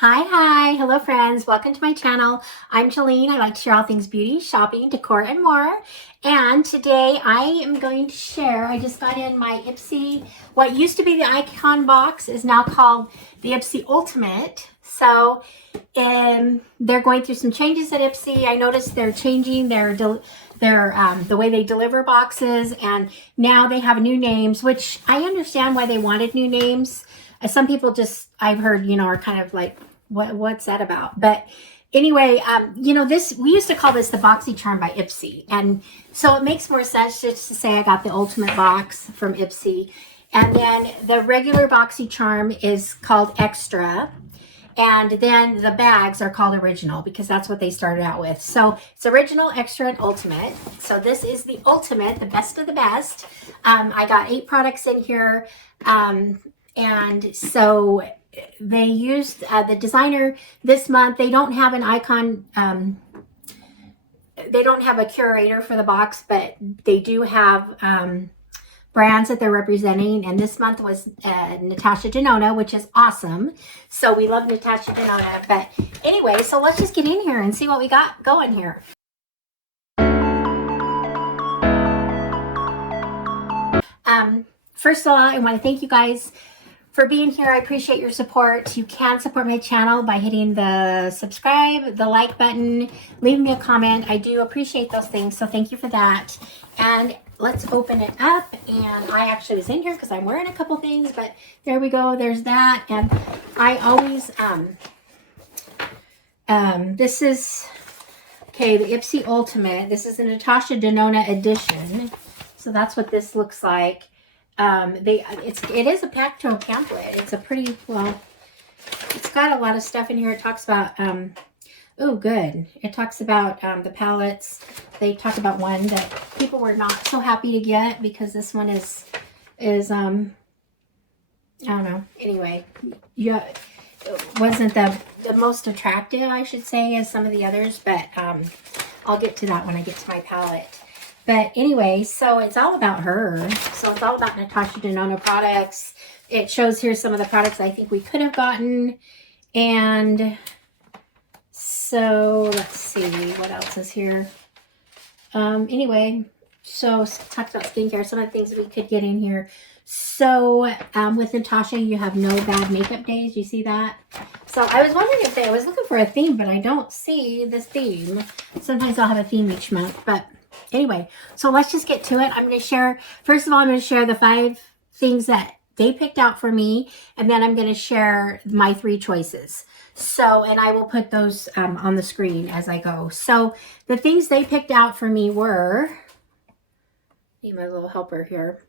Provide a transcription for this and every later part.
Hi, hello friends, welcome to my channel. I'm Jolene. I like to share all things beauty, shopping, decor, and more. And today I am going to share, I just got in my Ipsy, what used to be the Icon box is now called the Ipsy Ultimate. So they're going through some changes at Ipsy. I noticed they're changing the way they deliver boxes, and now they have new names, which I understand why they wanted new names. Some people just, I've heard, are kind of like, what's that about? But anyway, we used to call this the BoxyCharm by Ipsy. And so it makes more sense just to say I got the Ultimate box from Ipsy. And then the regular BoxyCharm is called Extra. And then the bags are called Original because that's what they started out with. So it's Original, Extra, and Ultimate. So this is the Ultimate, the best of the best. I got 8 products in here. And so they used the designer this month. They don't have an icon. They don't have a curator for the box, but they do have brands that they're representing. And this month was Natasha Denona, which is awesome. So we love Natasha Denona. But anyway, so let's just get in here and see what we got going here. First of all, I want to thank you guys for being here. I appreciate your support. You can support my channel by hitting the subscribe, the like button, leave me a comment. I do appreciate those things, so thank you for that. And let's open it up. And I actually was in here because I'm wearing a couple things, but there we go. There's that. And I always, this is, okay, the Ipsy Ultimate. This is the Natasha Denona edition. So that's what this looks like. It is a Pacto pamphlet. It's a pretty, well, it's got a lot of stuff in here. It talks about, oh, good. It talks about the palettes. They talk about one that people were not so happy to get because this one is I don't know. Anyway, yeah, it wasn't the most attractive, I should say, as some of the others, but I'll get to that when I get to my palette. But anyway, so it's all about her. So it's all about Natasha Denona products. It shows here some of the products I think we could have gotten. And so let's see what else is here. Anyway, so talked about skincare, some of the things we could get in here. So with Natasha, you have no bad makeup days. You see that? So I was wondering if I was looking for a theme, but I don't see this theme. Sometimes I'll have a theme each month, but anyway, so let's just get to it. I'm going to share, first of all, I'm going to share the 5 things that they picked out for me, and then I'm going to share my 3 choices. So, and I will put those on the screen as I go. So the things they picked out for me were, need my little helper here.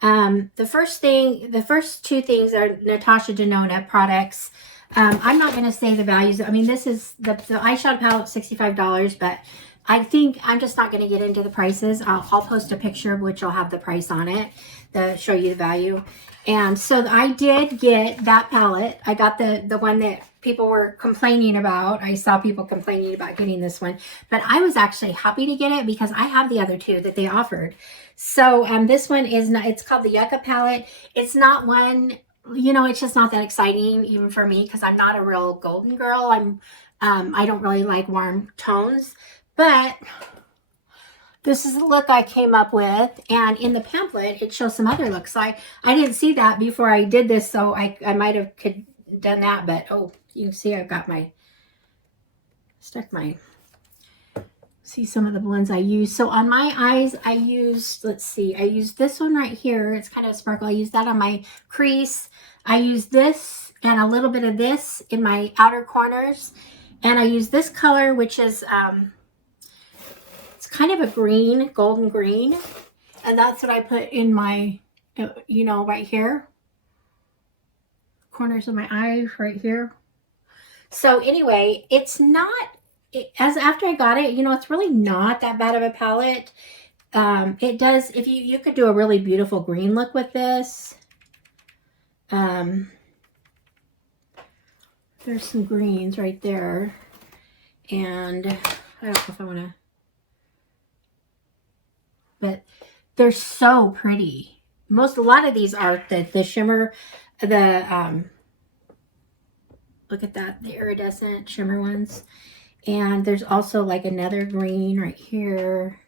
The first 2 things are Natasha Denona products. I'm not going to say the values. I mean, this is the eyeshadow palette, $65, but I think I'm just not going to get into the prices. I'll post a picture which will have the price on it to show you the value. And so I did get that palette. I got the one that people were complaining about. I saw people complaining about getting this one, but I was actually happy to get it because I have the other 2 that they offered. So this one is not, it's called the Yucca palette. It's not one, it's just not that exciting even for me because I'm not a real golden girl. I don't really like warm tones. But this is the look I came up with, and in the pamphlet it shows some other looks. So I didn't see that before I did this, so I might have done that. But oh, you can see I've got see some of the blends I use. So on my eyes I used, let's see, I used this one right here. It's kind of a sparkle. I used that on my crease. I used this and a little bit of this in my outer corners, and I used this color, which is kind of a green, golden green, and that's what I put in my, right here, corners of my eyes right here. So anyway, it's not, as after I got it, it's really not that bad of a palette. It does, if you could do a really beautiful green look with this. There's some greens right there, and I don't know if I want to, but they're so pretty. A lot of these are the shimmer, the Look at that, the iridescent shimmer ones. And there's also like another green right here.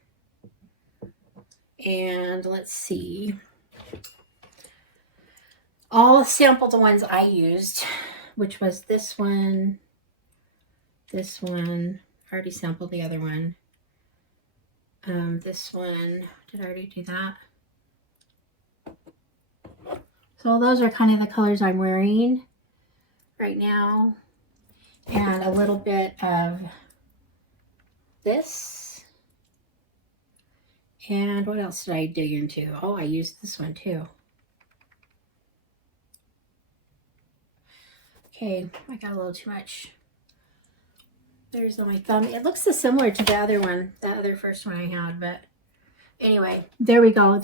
And let's see. I'll sample the ones I used, which was this one. I already sampled the other one. This one, did I already do that? So those are kind of the colors I'm wearing right now. And a little bit of this. And what else did I dig into? Oh, I used this one too. Okay, I got a little too much. There's on my thumb. It looks so similar to the other one, the other first one I had, but anyway, there we go.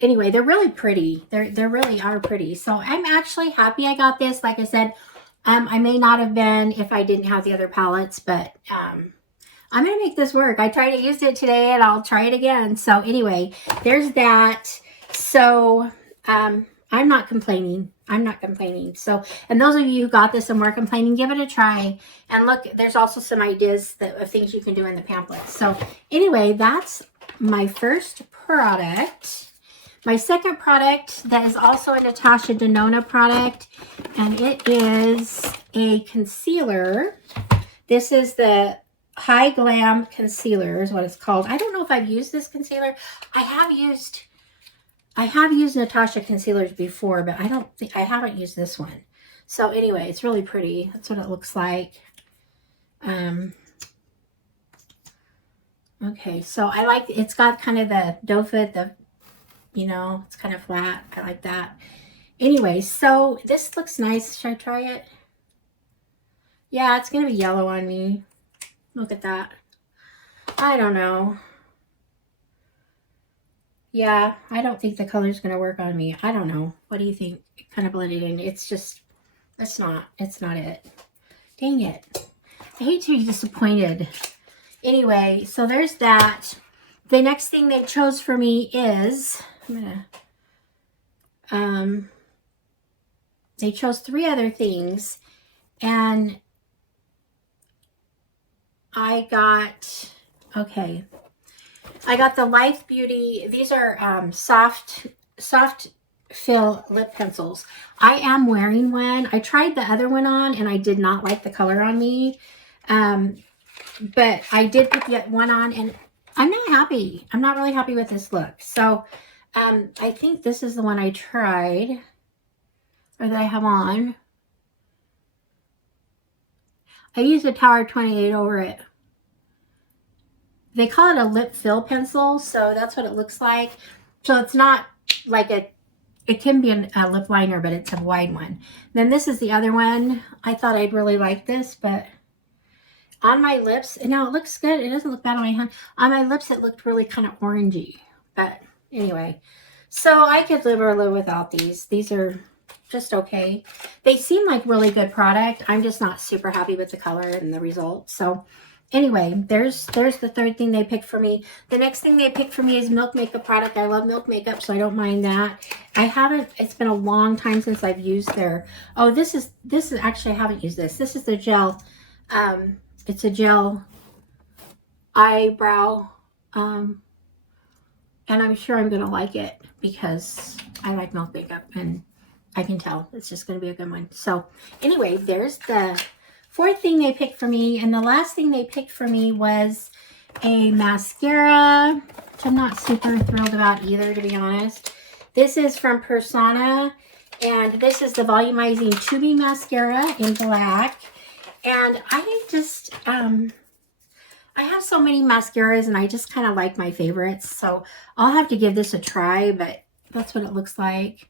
Anyway, they're really pretty. They really are pretty. So I'm actually happy I got this. Like I said, I may not have been if I didn't have the other palettes, but I'm going to make this work. I tried to use it today and I'll try it again. So anyway, there's that. So I'm not complaining. I'm not complaining. So, and those of you who got this and were complaining, give it a try. And look, there's also some ideas of things you can do in the pamphlet. So anyway, that's my first product. My second product that is also a Natasha Denona product, and it is a concealer. This is the High Glam Concealer is what it's called. I don't know if I've used this concealer. I have used Natasha concealers before, but I haven't used this one. So anyway, it's really pretty. That's what it looks like. Okay, so I like, it's got kind of the doe foot, it's kind of flat. I like that. Anyway, so this looks nice. Should I try it? Yeah, it's going to be yellow on me. Look at that. I don't know. Yeah, I don't think the color's going to work on me. I don't know. What do you think? It kind of blended in. It's not it. Dang it. I hate to be disappointed. Anyway, so there's that. The next thing they chose for me is, they chose 3 other things, and I got the Life Beauty. These are soft fill lip pencils. I am wearing one. I tried the other one on and I did not like the color on me. But I did put the one on and I'm not happy. I'm not really happy with this look. So I think this is the one I tried, or that I have on. I used a Tower 28 over it. They call it a lip fill pencil, so that's what it looks like. So it's not like it can be a lip liner, but it's a wide one. Then this is the other one. I thought I'd really like this, but on my lips, and now it looks good. It doesn't look bad on my hand. On my lips, it looked really kind of orangey. But anyway, so I could live or live without these. These are just okay. They seem like really good product. I'm just not super happy with the color and the result. So anyway, there's the third thing they picked for me. The next thing they picked for me is Milk Makeup product. I love Milk Makeup, so I don't mind that. It's been a long time since I've used their, this is actually, I haven't used this. This is the gel. It's a gel eyebrow, and I'm sure I'm going to like it because I like Milk Makeup, and I can tell it's just going to be a good one. So anyway, there's the fourth thing they picked for me, and the last thing they picked for me was a mascara, which I'm not super thrilled about either, to be honest. This is from Persona, and this is the Volumizing Tubing Mascara in black. And I just, I have so many mascaras, and I just kind of like my favorites. So I'll have to give this a try, but that's what it looks like.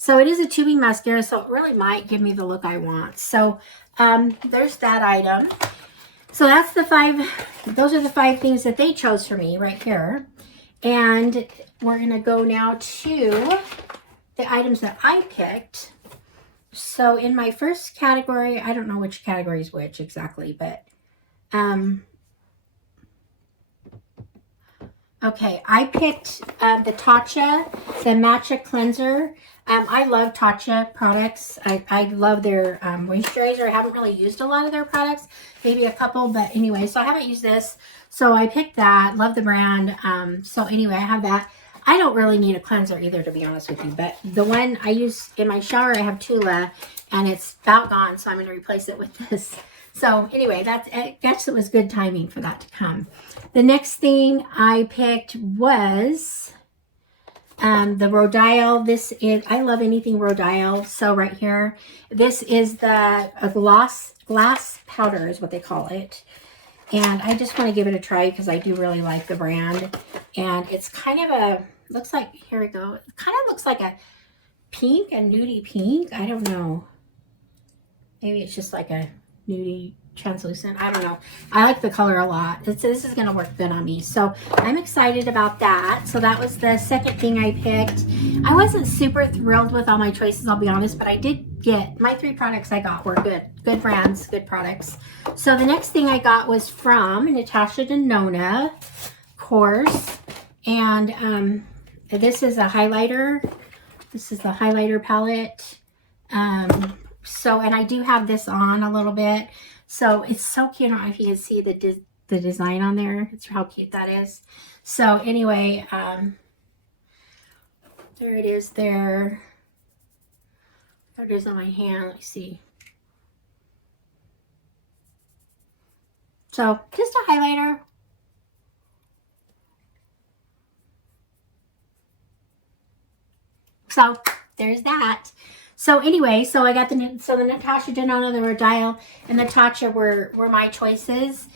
So it is a tubing mascara, so it really might give me the look I want. So there's that item. So that's those are the 5 things that they chose for me right here. And we're going to go now to the items that I picked. So in my first category, I don't know which category is which exactly, but okay, I picked the Tatcha, the Matcha Cleanser. I love Tatcha products. I love their moisturizer. I haven't really used a lot of their products, maybe a couple, but anyway, so I haven't used this. So I picked that. Love the brand. So anyway, I have that. I don't really need a cleanser either, to be honest with you, but the one I use in my shower, I have Tula, and it's about gone, so I'm going to replace it with this. So anyway, I guess it was good timing for that to come. The next thing I picked was the Rodial. This is, I love anything Rodial. So right here, this is the glass powder is what they call it. And I just want to give it a try because I do really like the brand. And it's kind of a, looks like, here we go. It kind of looks like a pink, a nudie pink. I don't know. Maybe it's just like a nudie translucent. I don't know. I like the color a lot. This is going to work good on me. So I'm excited about that. So that was the second thing I picked. I wasn't super thrilled with all my choices, I'll be honest, but I did get, my 3 products I got were good. Good brands, good products. So the next thing I got was from Natasha Denona, of course. And this is a highlighter. This is the highlighter palette. So, and I do have this on a little bit. So it's so cute. I don't know if you can see the design on there. It's how cute that is. So anyway, there it is there. There it is on my hand. Let's see. So just a highlighter. So there's that. So anyway, so I got the Natasha Denona, the Rodial, and the Tatcha were my choices.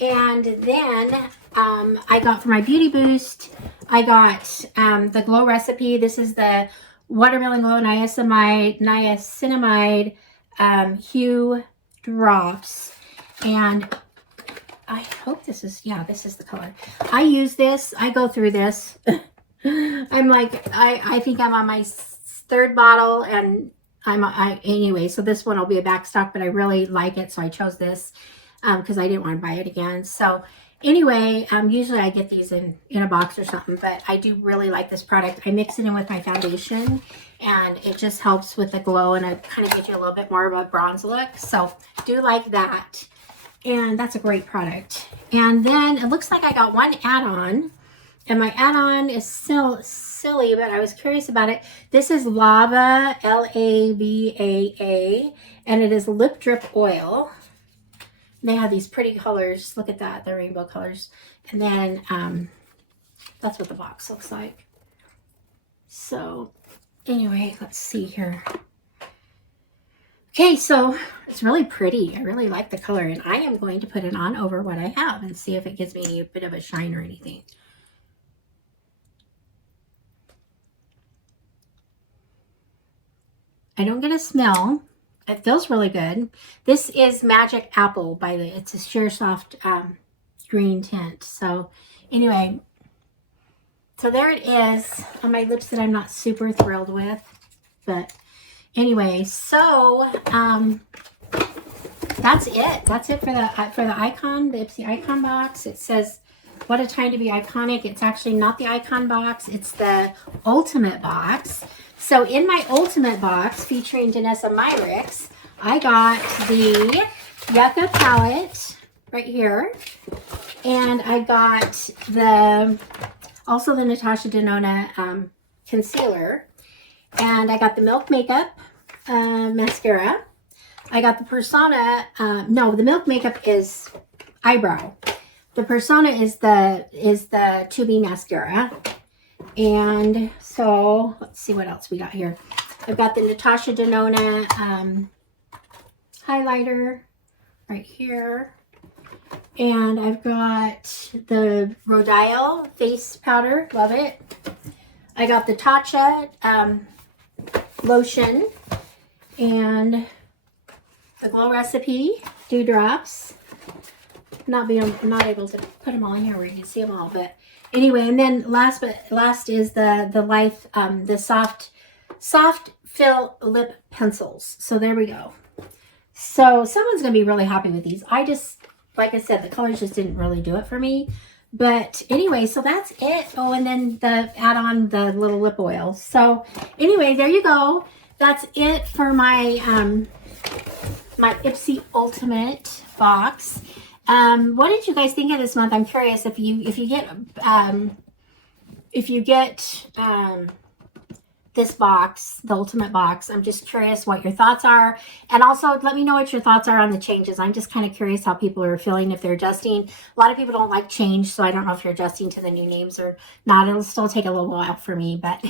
And then I got for my Beauty Boost, I got the Glow Recipe. This is the Watermelon Glow Niacinamide Hue Drops. And I hope this is, yeah, this is the color. I use this. I go through this. I'm like, I think I'm on my 3rd bottle, and anyway, so this one will be a back stock, but I really like it, so I chose this because I didn't want to buy it again. So anyway, usually I get these in a box or something, but I do really like this product. I mix it in with my foundation, and it just helps with the glow, and it kind of gives you a little bit more of a bronze look. So do like that, and that's a great product. And then it looks like I got one add-on. And my add-on is still silly, but I was curious about it. This is Lava, L-A-V-A-A, and it is lip drip oil. They have these pretty colors. Look at that, the rainbow colors. And then that's what the box looks like. So anyway, let's see here. Okay, so it's really pretty. I really like the color, and I am going to put it on over what I have and see if it gives me a bit of a shine or anything. I don't get a smell. It feels really good. This is Magic Apple it's a sheer soft green tint. So anyway, so there it is on my lips that I'm not super thrilled with. But anyway, so that's it. That's it for the icon, the Ipsy icon box. It says, "What a time to be iconic." It's actually not the icon box. It's the ultimate box. So in my ultimate box featuring Danessa Myricks, I got the Yucca palette right here. And I got also the Natasha Denona concealer. And I got the Milk Makeup mascara. I got the Persona, no, the Milk Makeup is eyebrow. The Persona is the 2B mascara. And so let's see what else we got here. I've got the Natasha Denona highlighter right here. And I've got the Rodial face powder. Love it. I got the Tatcha lotion and the Glow Recipe Dewdrops. Not able to put them all in here where you can see them all, but anyway, and then last is the Life the soft fill lip pencils. So there we go. So someone's gonna be really happy with these. I just, like I said, the colors just didn't really do it for me. But anyway, so that's it. Oh, and then the add on the little lip oil. So anyway, there you go. That's it for my my Ipsy Ultimate box. What did you guys think of this month? I'm curious if you get this box, the Ultimate box. I'm just curious what your thoughts are. And also let me know what your thoughts are on the changes. I'm just kind of curious how people are feeling, if they're adjusting. A lot of people don't like change, so I don't know if you're adjusting to the new names or not. It'll still take a little while for me. But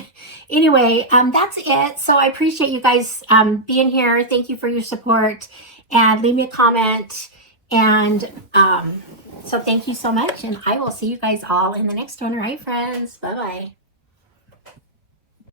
anyway, that's it. So I appreciate you guys being here. Thank you for your support. And leave me a comment. And so thank you so much. And I will see you guys all in the next one. All right, friends. Bye-bye.